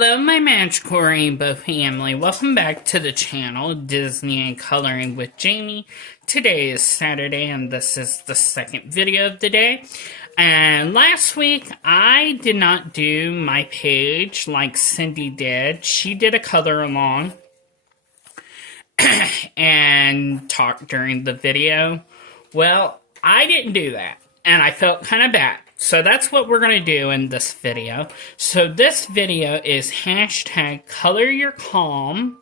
Hello, my magical rainbow family. Welcome back to the channel, Disney and Coloring with Jamie. Today is Saturday, and this is the second video of the day. And last week, I did not do my page like Cindy did. She did a color along and talk during the video. Well, I didn't do that, and I felt kind of bad. So that's what we're going to do in this video. So this video is hashtag Color Your Calm,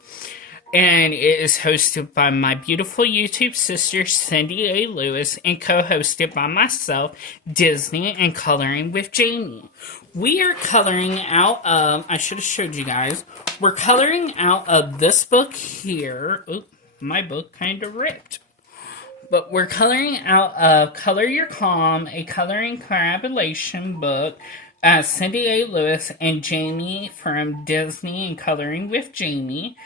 and it is hosted by my beautiful YouTube sister, Cindy A. Lewis, and co-hosted by myself, Disney and Coloring with Jamie. We are coloring out of, I should have showed you guys, we're coloring out of this book here. Oop, my book kind of ripped. But we're coloring out of Color Your Calm, a coloring collaboration book. Cindy A. Lewis and Jamie from Disney and Coloring with Jamie.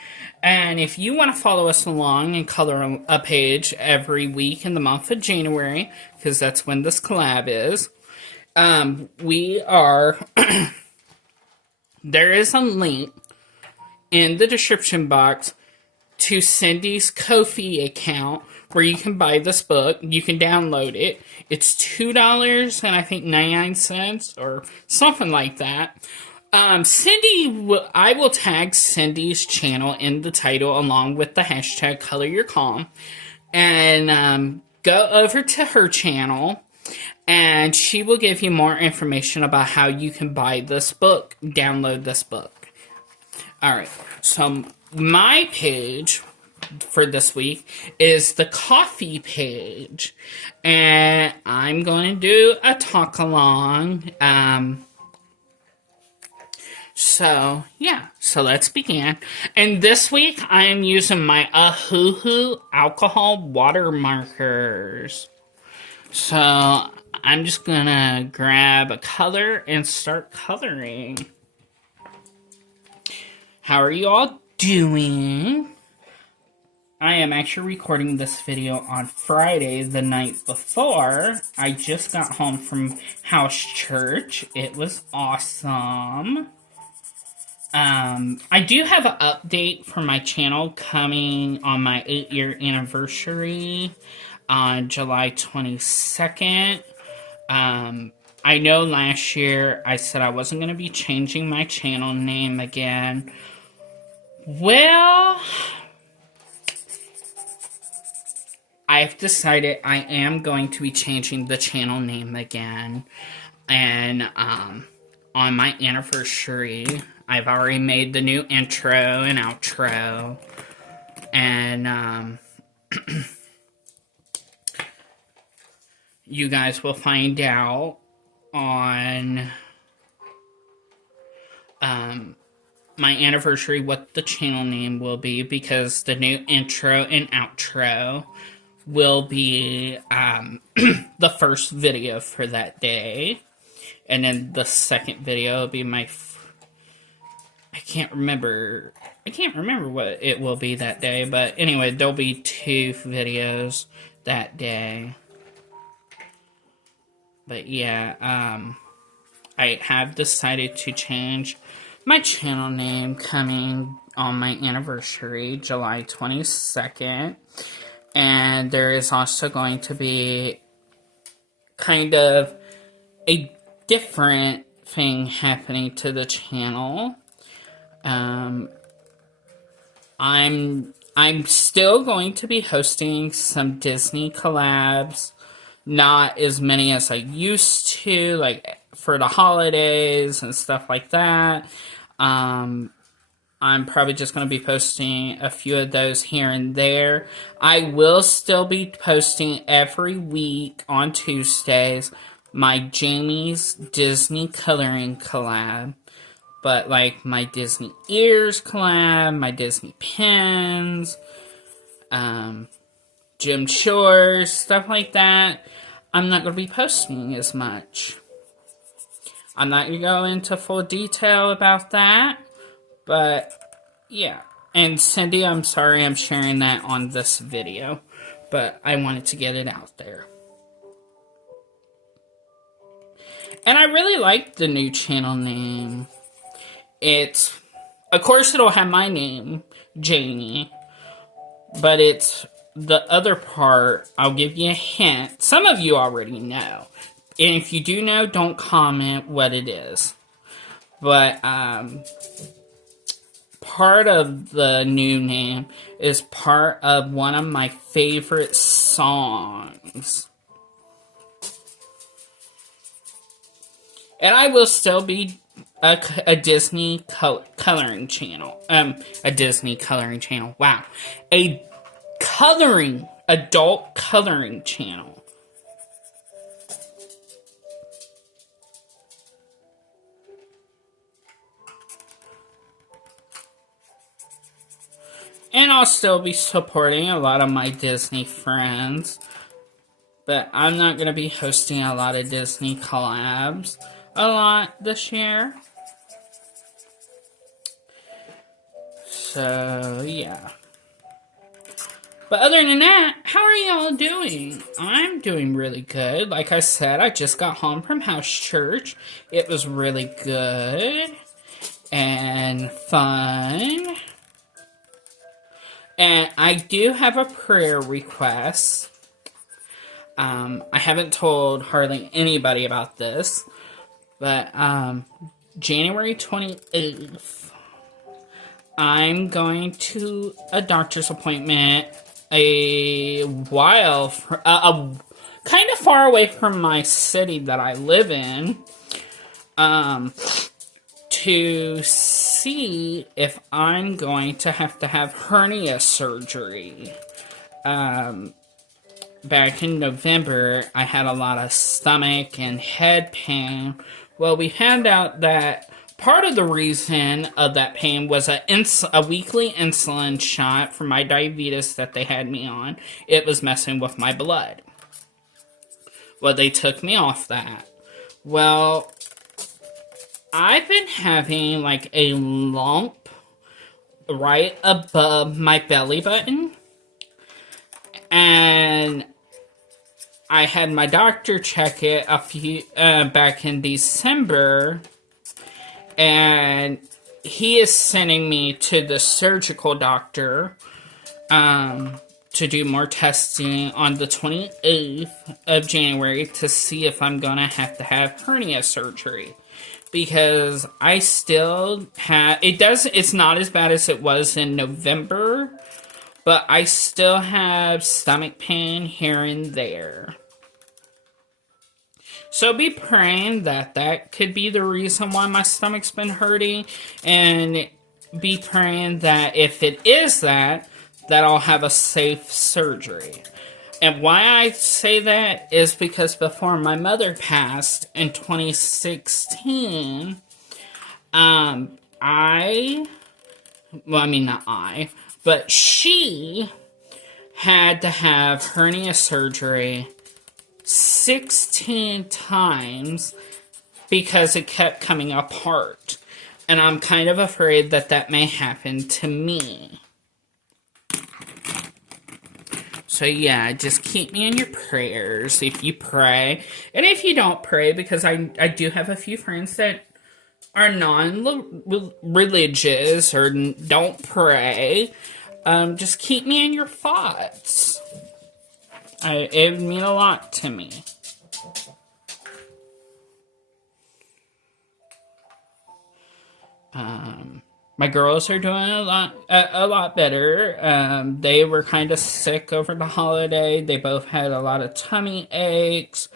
And if you want to follow us along and color a page every week in the month of January, because that's when this collab is, we are... there is a link in the description box to Cindy's Ko-fi account, where you can buy this book. You can download it. It's $2 and I think 99 cents or something like that. I will tag Cindy's channel in the title along with the hashtag Color Your Calm. And go over to her channel and she will give you more information about how you can buy this book, download this book. Alright, so my page for this week is the coffee page, and I'm going to do a talk along. So let's begin. And this week I am using my Ahuhu alcohol watermarkers. So I'm just gonna grab a color and start coloring. How are you all doing? I am actually recording this video on Friday, the night before. I just got home from house church. It was awesome. I do have an update for my channel coming on my 8-year anniversary on July 22nd. I know last year I said I wasn't going to be changing my channel name again. Well, I've decided I am going to be changing the channel name again. And on my anniversary, I've already made the new intro and outro. And you guys will find out on my anniversary what the channel name will be, because the new intro and outro will be the first video for that day, and then the second video will be my I can't remember what it will be that day, but anyway, there'll be 2 videos that day. But yeah, I have decided to change my channel name coming on my anniversary, July 22nd. And there is also going to be kind of a different thing happening to the channel. I'm still going to be hosting some Disney collabs. Not as many as I used to, like for the holidays and stuff like that. I'm probably just going to be posting a few of those here and there. I will still be posting every week on Tuesdays my Jamie's Disney coloring collab. But like my Disney ears collab, my Disney pins, Jim Shores, stuff like that, I'm not going to be posting as much. I'm not going to go into full detail about that. But, yeah. And Cindy, I'm sorry I'm sharing that on this video. But I wanted to get it out there. And I really like the new channel name. It's Of course, it'll have my name, Janie, but it's the other part. I'll give you a hint. Some of you already know. And if you do know, don't comment what it is. But, part of the new name is part of one of my favorite songs. And I will still be a Disney coloring channel. A Disney coloring channel. Wow. A adult coloring channel. And I'll still be supporting a lot of my Disney friends. But I'm not going to be hosting a lot of Disney collabs a lot this year. So, yeah. But other than that, how are y'all doing? I'm doing really good. Like I said, I just got home from house church. It was really good and fun. And I do have a prayer request. I haven't told hardly anybody about this, but January 28th, I'm going to a doctor's appointment kind of far away from my city that I live in, to see if I'm going to have hernia surgery. Back in November, I had a lot of stomach and head pain. Well, we found out that part of the reason of that pain was a weekly insulin shot for my diabetes that they had me on. It was messing with my blood. Well, they took me off that. Well, I've been having like a lump right above my belly button. And I had my doctor check it back in December, and he is sending me to the surgical doctor to do more testing on the 28th of January to see if I'm gonna have hernia surgery, because I still have it's not as bad as it was in November. But I still have stomach pain here and there. So be praying that could be the reason why my stomach's been hurting. And be praying that if it is that I'll have a safe surgery. And why I say that is because before my mother passed in 2016, but she had to have hernia surgery 16 times because it kept coming apart. And I'm kind of afraid that may happen to me. So yeah, just keep me in your prayers if you pray. And if you don't pray, because I do have a few friends that are non-religious or don't pray, just keep me in your thoughts. It would mean a lot to me. My girls are doing a lot better. They were kind of sick over the holiday. They both had a lot of tummy aches.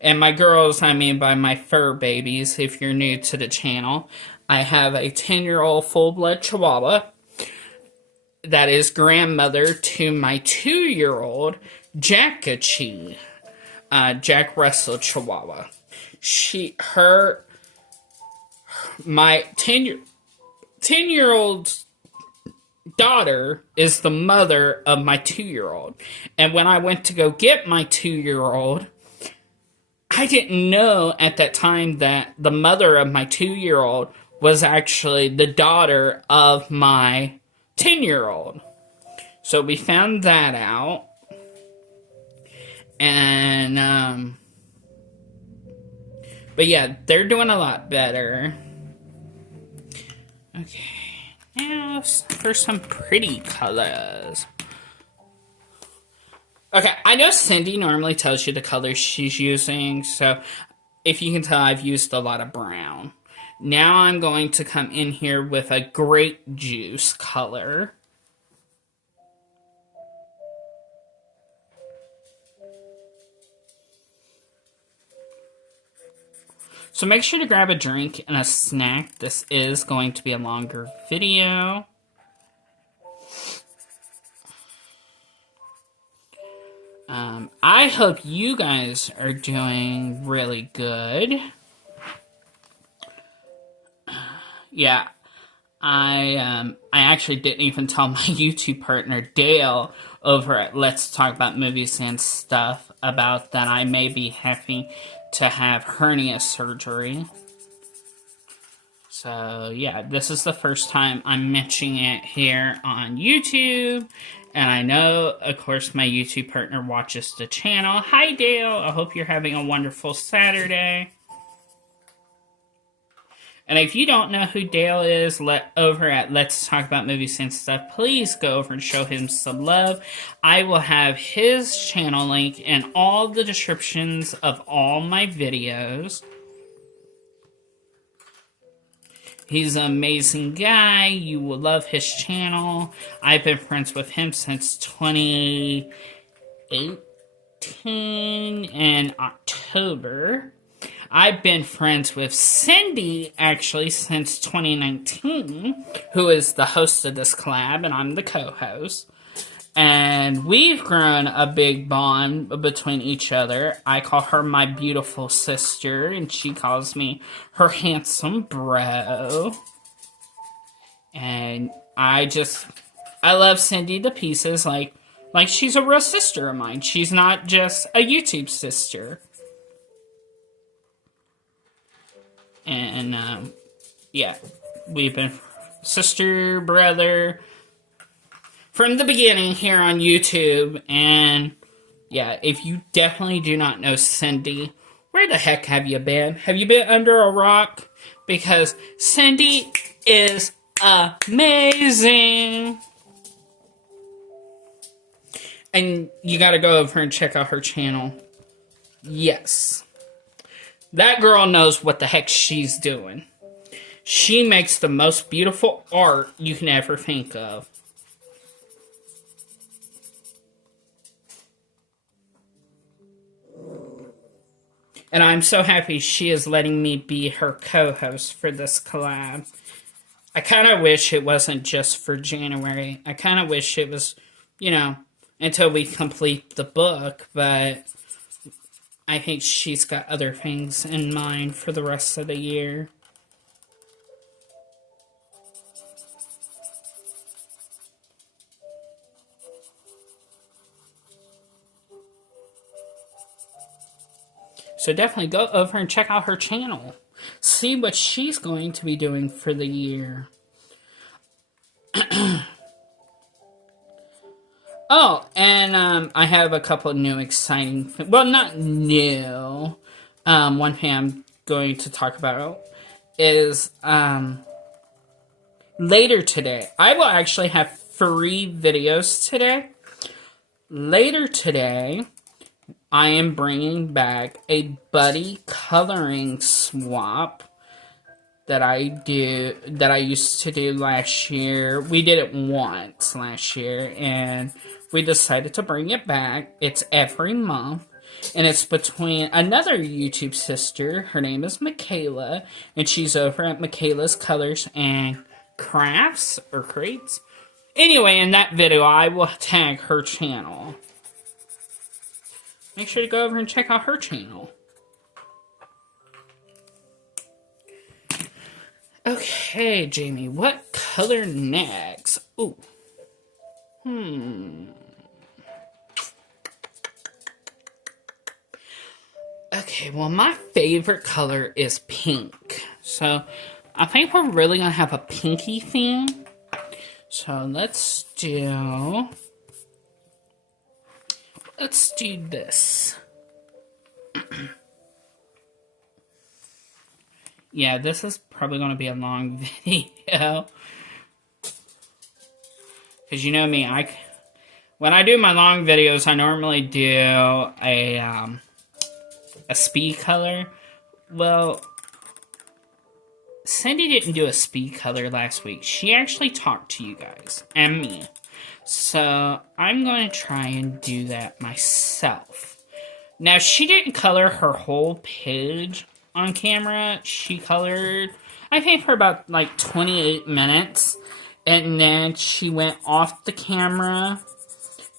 And my girls, I mean by my fur babies, if you're new to the channel. I have a 10-year-old full-blood Chihuahua that is grandmother to my 2-year-old Jack Russell Chihuahua. My 10-year-old's daughter is the mother of my 2-year-old. And when I went to go get my 2-year-old, I didn't know at that time that the mother of my 2-year-old was actually the daughter of my 10-year-old. So we found that out. And, but yeah, they're doing a lot better. Okay. Now for some pretty colors. Okay, I know Cindy normally tells you the colors she's using, so if you can tell, I've used a lot of brown. Now I'm going to come in here with a grape juice color. So make sure to grab a drink and a snack. This is going to be a longer video. I hope you guys are doing really good. Yeah, I actually didn't even tell my YouTube partner Dale over at Let's Talk About Movies and Stuff about that I may be having to have hernia surgery. So yeah, this is the first time I'm mentioning it here on YouTube. And I know, of course, my YouTube partner watches the channel. Hi, Dale. I hope you're having a wonderful Saturday. And if you don't know who Dale is, over at Let's Talk About Movies and Stuff, please go over and show him some love. I will have his channel link in all the descriptions of all my videos. He's an amazing guy. You will love his channel. I've been friends with him since 2018 in October. I've been friends with Cindy, actually, since 2019, who is the host of this collab, and I'm the co-host. And we've grown a big bond between each other. I call her my beautiful sister, and she calls me her handsome bro. And I love Cindy to pieces, like she's a real sister of mine. She's not just a YouTube sister. And, yeah, we've been sister, brother, from the beginning here on YouTube. And yeah, if you definitely do not know Cindy, where the heck have you been? Have you been under a rock? Because Cindy is amazing. And you gotta go over and check out her channel. Yes. That girl knows what the heck she's doing. She makes the most beautiful art you can ever think of. And I'm so happy she is letting me be her co-host for this collab. I kind of wish it wasn't just for January. I kind of wish it was, you know, until we complete the book. But I think she's got other things in mind for the rest of the year. So definitely go over and check out her channel. See what she's going to be doing for the year. Oh, and I have a couple of new exciting... Well, not new. One thing I'm going to talk about is later today. I will actually have 3 videos today. Later today, I am bringing back a buddy coloring swap that I used to do last year. We did it once last year, and we decided to bring it back. It's every month, and it's between another YouTube sister. Her name is Michaela, and she's over at Michaela's Colors and Crafts, or Crates. Anyway, in that video, I will tag her channel. Make sure to go over and check out her channel. Okay, Jamie, what color next? Ooh. Okay, well, my favorite color is pink. So, I think we're really going to have a pinky theme. So, let's do this. Yeah, this is probably going to be a long video. Because you know me, when I do my long videos, I normally do a speed color. Well, Cindy didn't do a speed color last week. She actually talked to you guys and me. So I'm going to try and do that myself. Now, she didn't color her whole page on camera. She colored, I think, for about like 28 minutes. And then she went off the camera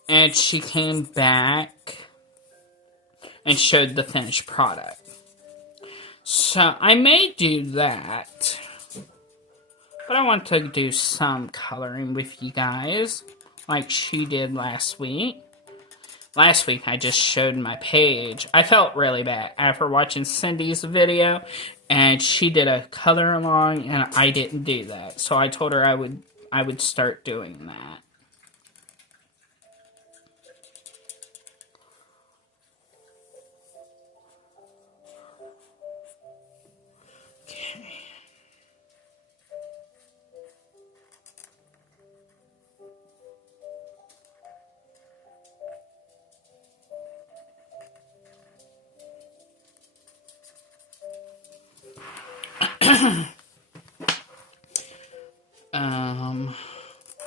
and she came back and showed the finished product. So I may do that, but I want to do some coloring with you guys, like she did last week. Last week I just showed my page. I felt really bad after watching Cindy's video, and she did a color along, and I didn't do that. So I told her I would start doing that.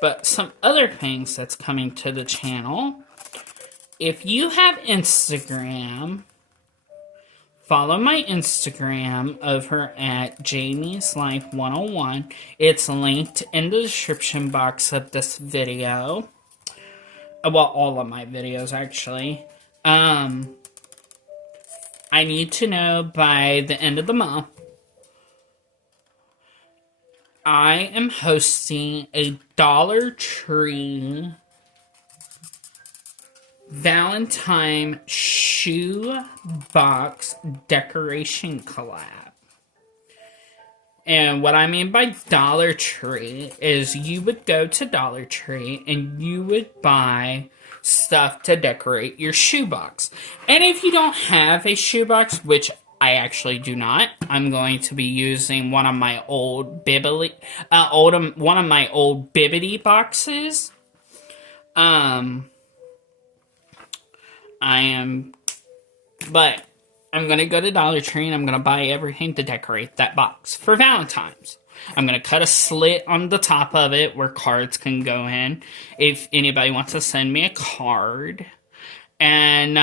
But some other things that's coming to the channel. If you have Instagram, follow my Instagram over at Jamie's Life 101. It's linked in the description box of this video. Well, all of my videos, actually. I need to know by the end of the month, I am hosting a Dollar Tree Valentine shoe box decoration collab. And what I mean by Dollar Tree is you would go to Dollar Tree and you would buy stuff to decorate your shoebox. And if you don't have a shoebox, which I actually do not, I'm going to be using one of my old Bibbidi boxes. But I'm going to go to Dollar Tree and I'm going to buy everything to decorate that box for Valentine's. I'm going to cut a slit on the top of it where cards can go in if anybody wants to send me a card. And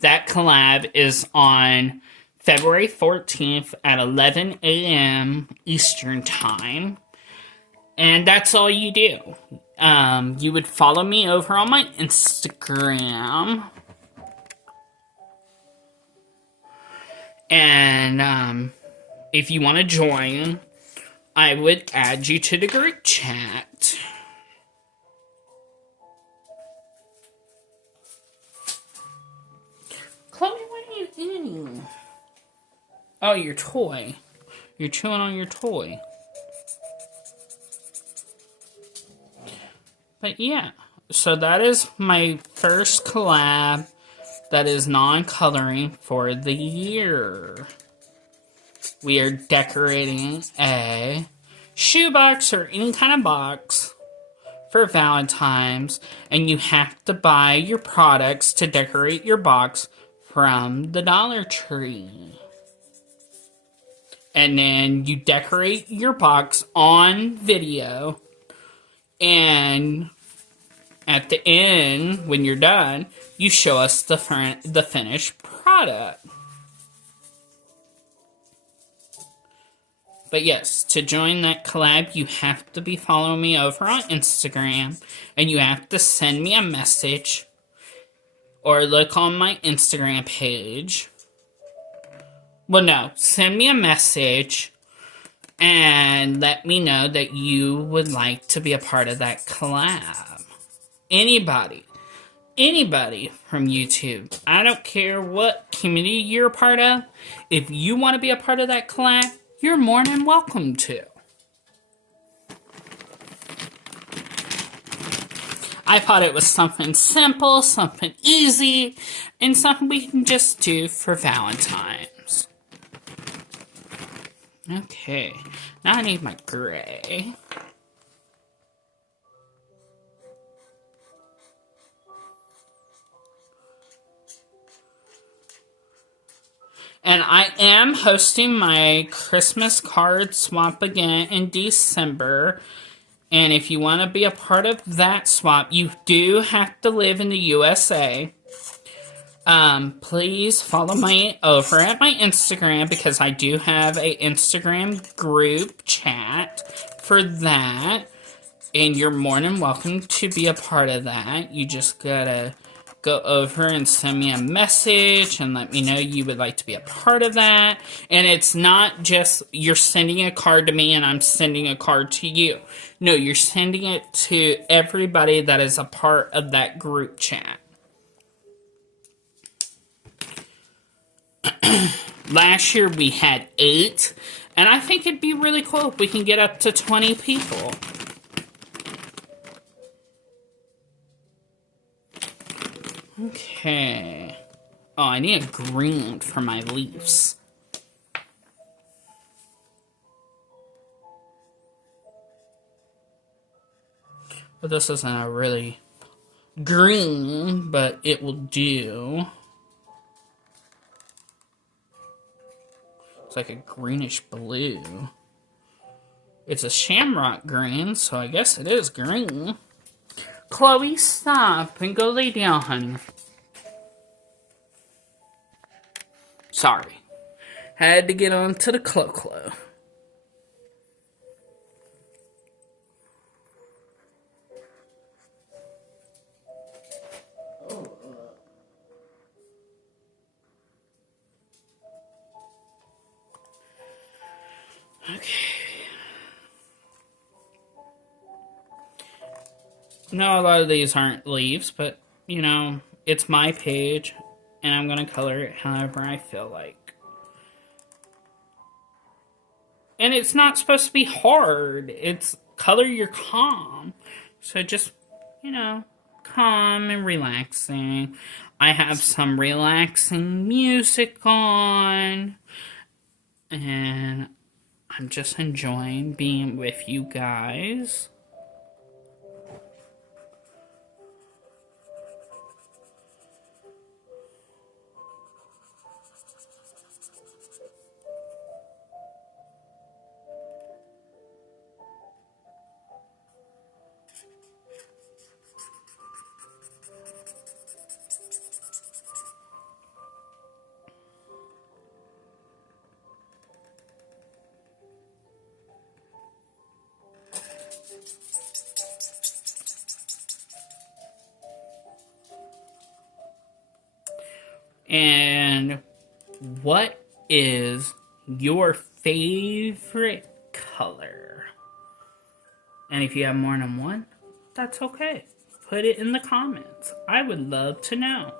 that collab is on February 14th at 11 a.m. Eastern Time. And that's all you do. You would follow me over on my Instagram. And if you want to join, I would add you to the group chat. Chloe, what are you eating? Oh, your toy. You're chewing on your toy. But yeah, so that is my first collab that is non-coloring for the year. We are decorating a shoebox or any kind of box for Valentine's, and you have to buy your products to decorate your box from the Dollar Tree. And then you decorate your box on video, and at the end, when you're done, you show us the finished product. But yes, to join that collab, you have to be following me over on Instagram, and you have to send me a message or look on my Instagram page. Well, no, send me a message and let me know that you would like to be a part of that collab. Anybody from YouTube. I don't care what community you're a part of. If you want to be a part of that collab, you're more than welcome to. I thought it was something simple, something easy, and something we can just do for Valentine's. Okay, now I need my gray. And I am hosting my Christmas card swap again in December. And if you want to be a part of that swap, you do have to live in the USA. Please follow me over at my Instagram, because I do have a Instagram group chat for that. And you're more than welcome to be a part of that. You just gotta go over and send me a message and let me know you would like to be a part of that. And it's not just you're sending a card to me and I'm sending a card to you. No, you're sending it to everybody that is a part of that group chat. Last year we had 8, and I think it'd be really cool if we can get up to 20 people. Okay. Oh, I need a green for my leaves. But this isn't a really green, but it will do. It's like a greenish blue. It's a shamrock green, so I guess it is green. Chloe, stop and go lay down, honey. Sorry. Had to get on to the Clo-Clo. Okay. No, a lot of these aren't leaves, but, you know, it's my page, and I'm going to color it however I feel like. And it's not supposed to be hard. It's color your calm. So just, you know, calm and relaxing. I have some relaxing music on, and I'm just enjoying being with you guys. And what is your favorite color? And if you have more than one, that's okay. Put it in the comments. I would love to know.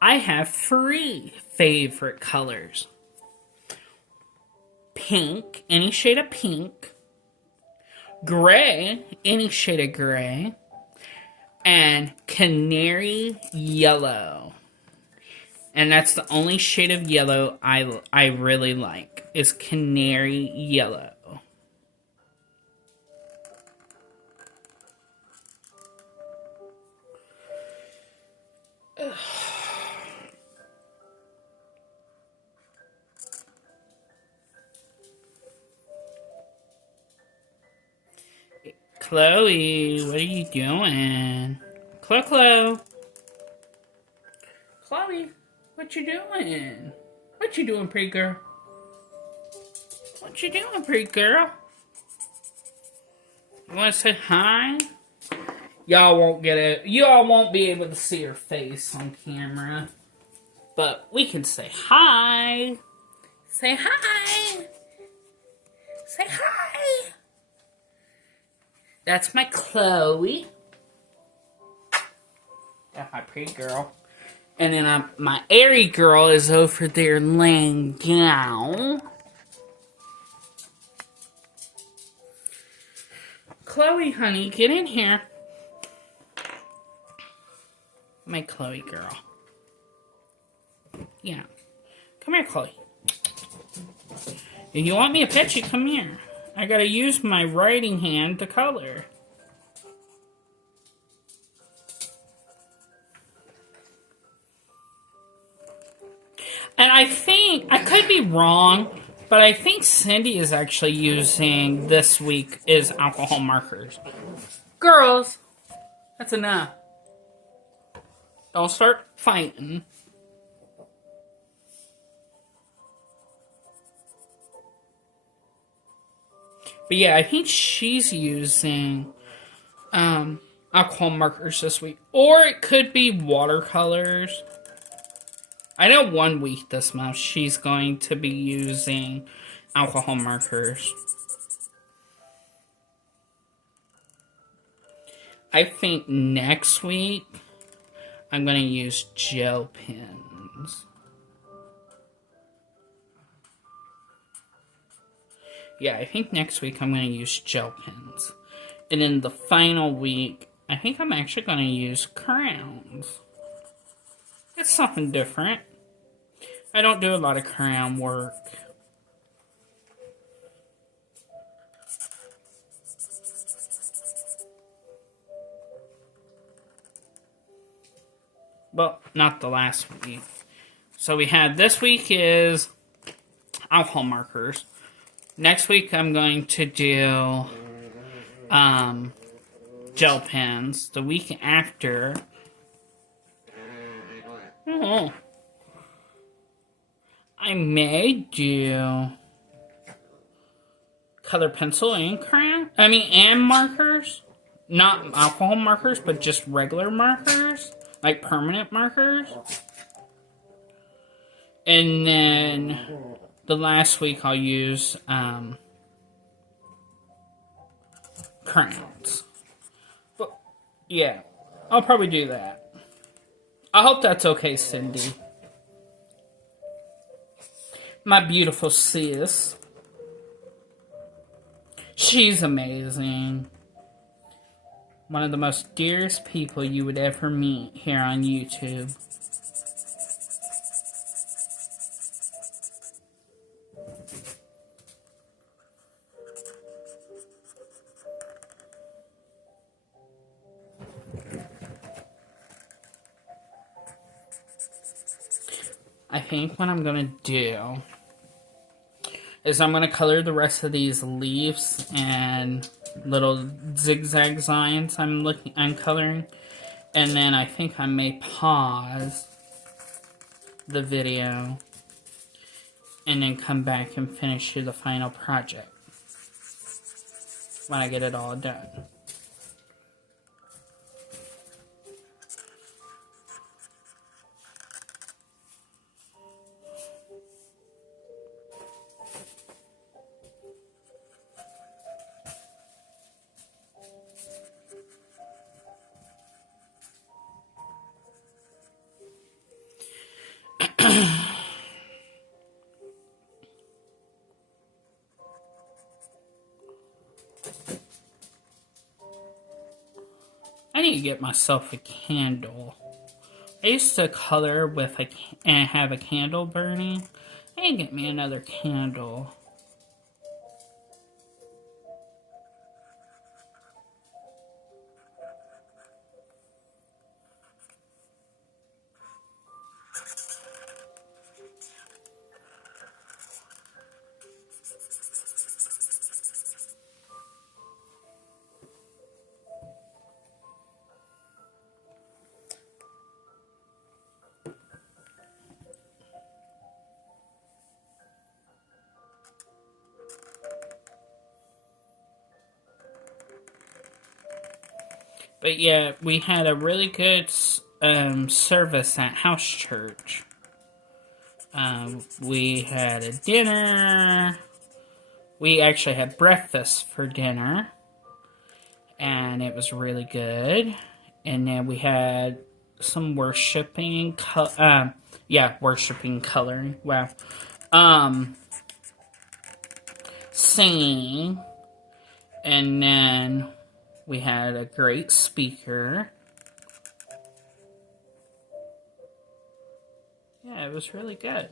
I have 3 favorite colors. Pink, any shade of pink. Gray, any shade of gray. And canary yellow. And that's the only shade of yellow I really like, is canary yellow. Chloe, what are you doing? Chloe. Chloe, what you doing? What you doing, pretty girl? What you doing, pretty girl? You want to say hi? Y'all won't get it. Y'all won't be able to see her face on camera, but we can say hi. Say hi. Say hi. That's my Chloe. That's my pretty girl. And then my airy girl is over there laying down. Chloe, honey, get in here. My Chloe girl. Yeah. Come here, Chloe. If you want me to pet you, come here. I gotta use my writing hand to color. And I think I could be wrong, but I think Cindy is actually using this week is alcohol markers. Girls, that's enough. Don't start fighting. But yeah, I think she's using alcohol markers this week. Or it could be watercolors. I know 1 week this month she's going to be using alcohol markers. I think next week I'm going to use gel pens. Yeah, I think next week I'm going to use gel pens. And then the final week, I think I'm actually going to use crayons. It's something different. I don't do a lot of crayon work. Well, not the last week. So we had this week is alcohol markers. Next week I'm going to do gel pens. The week after, I may do color pencil and crayon. And markers. Not alcohol markers, but just regular markers. Like permanent markers. And then the last week I'll use crayons. But yeah, I'll probably do that. I hope that's okay, Cindy. My beautiful sis. She's amazing. One of the most dearest people you would ever meet here on YouTube. I think what I'm gonna do is I'm gonna color the rest of these leaves and little zigzag lines I'm coloring, and then I think I may pause the video and then come back and finish the final project when I get it all done. I need to get myself a candle. I used to color with and have a candle burning. I need to get me another candle. But yeah, we had a really good service at house church. We had a dinner. We actually had breakfast for dinner. And it was really good. And then we had some worshiping, worshiping coloring. Wow. Singing. And then we had a great speaker. Yeah, it was really good.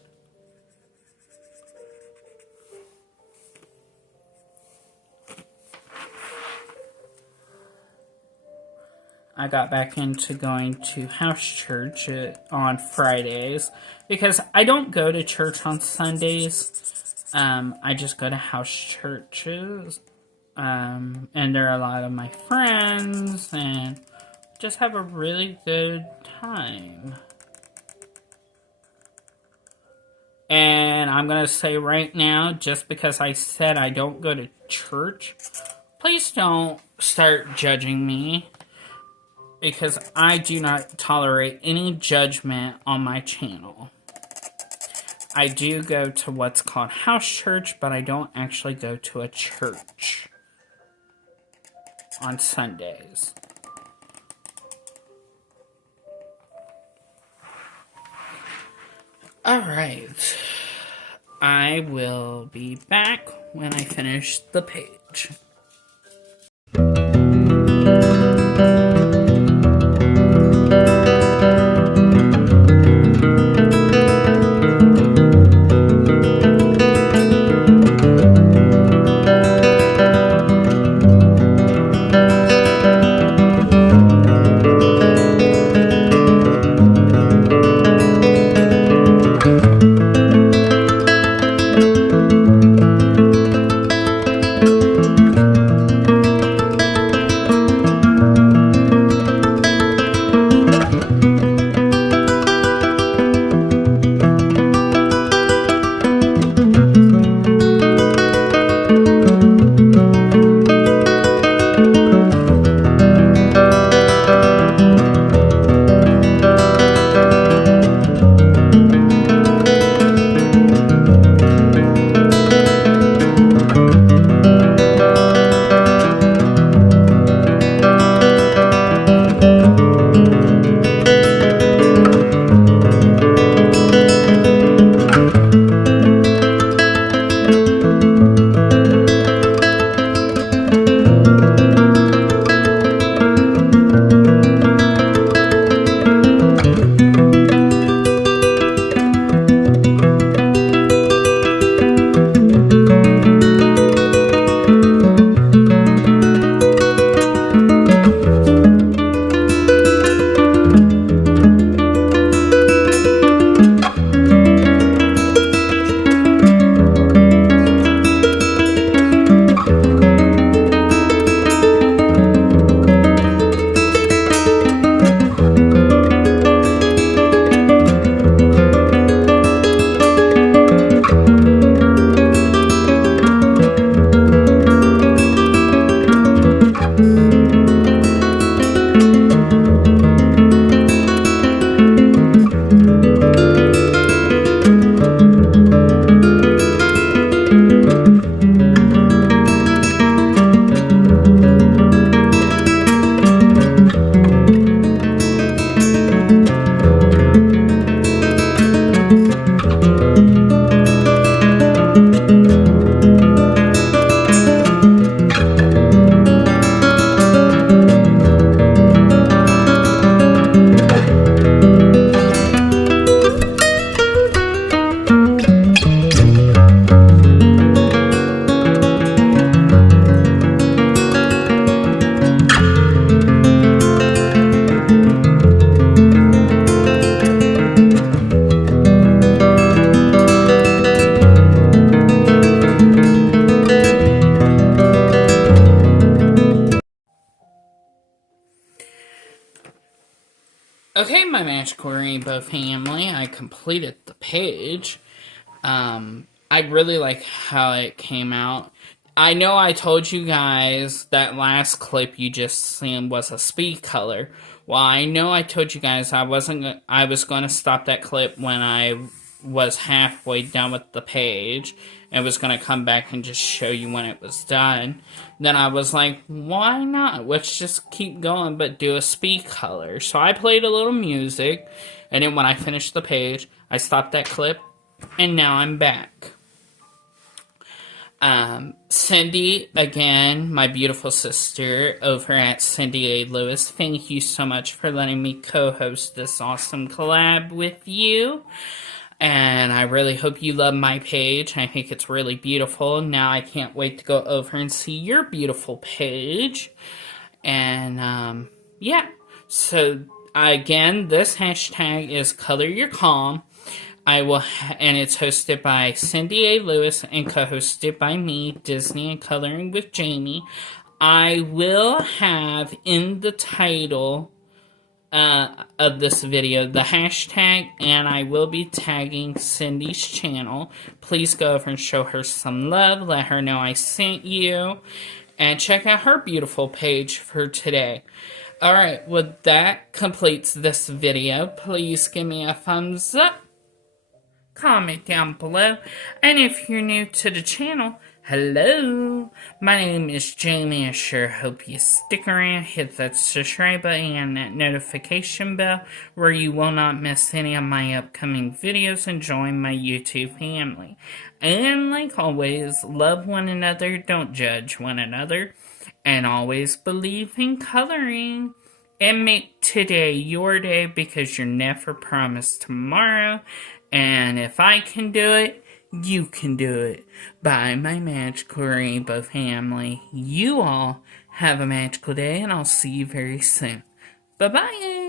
I got back into going to house church on Fridays because I don't go to church on Sundays. I just go to house churches. And there are a lot of my friends and just have a really good time. And I'm going to say right now, just because I said I don't go to church, please don't start judging me, because I do not tolerate any judgment on my channel. I do go to what's called house church, but I don't actually go to a church on Sundays. Alright, I will be back when I finish the page. Okay, my Magical Rainbow family, I completed the page. I really like how it came out. I know I told you guys that last clip you just seen was a speed color. Well, I know I told you guys I was going to stop that clip when I was halfway done with the page and was going to come back and just show you when it was done. Then I was like, why not? Let's just keep going but do a speed color. So I played a little music, and then when I finished the page, I stopped that clip, and now I'm back. Cindy, again, my beautiful sister over at Cindy A. Lewis, thank you so much for letting me co-host this awesome collab with you. And I really hope you love my page. I think it's really beautiful. Now I can't wait to go over and see your beautiful page. And, yeah. So again, this hashtag is Color Your Calm. And it's hosted by Cindy A. Lewis and co-hosted by me, Disney and Coloring with Jamie. I will have in the title of this video the hashtag, and I will be tagging Cindy's channel. Please go over and show her some love. Let her know I sent you. And check out her beautiful page for today. Alright, well that completes this video. Please give me a thumbs up, comment down below, and if you're new to the channel, hello, my name is Jamie. I sure hope you stick around, hit that subscribe button and that notification bell where you will not miss any of my upcoming videos, and join my YouTube family. And like always, love one another, don't judge one another, and always believe in coloring. And make today your day, because you're never promised tomorrow. And if I can do it, you can do it. Bye, my magical rainbow family. You all have a magical day, and I'll see you very soon. Bye-bye.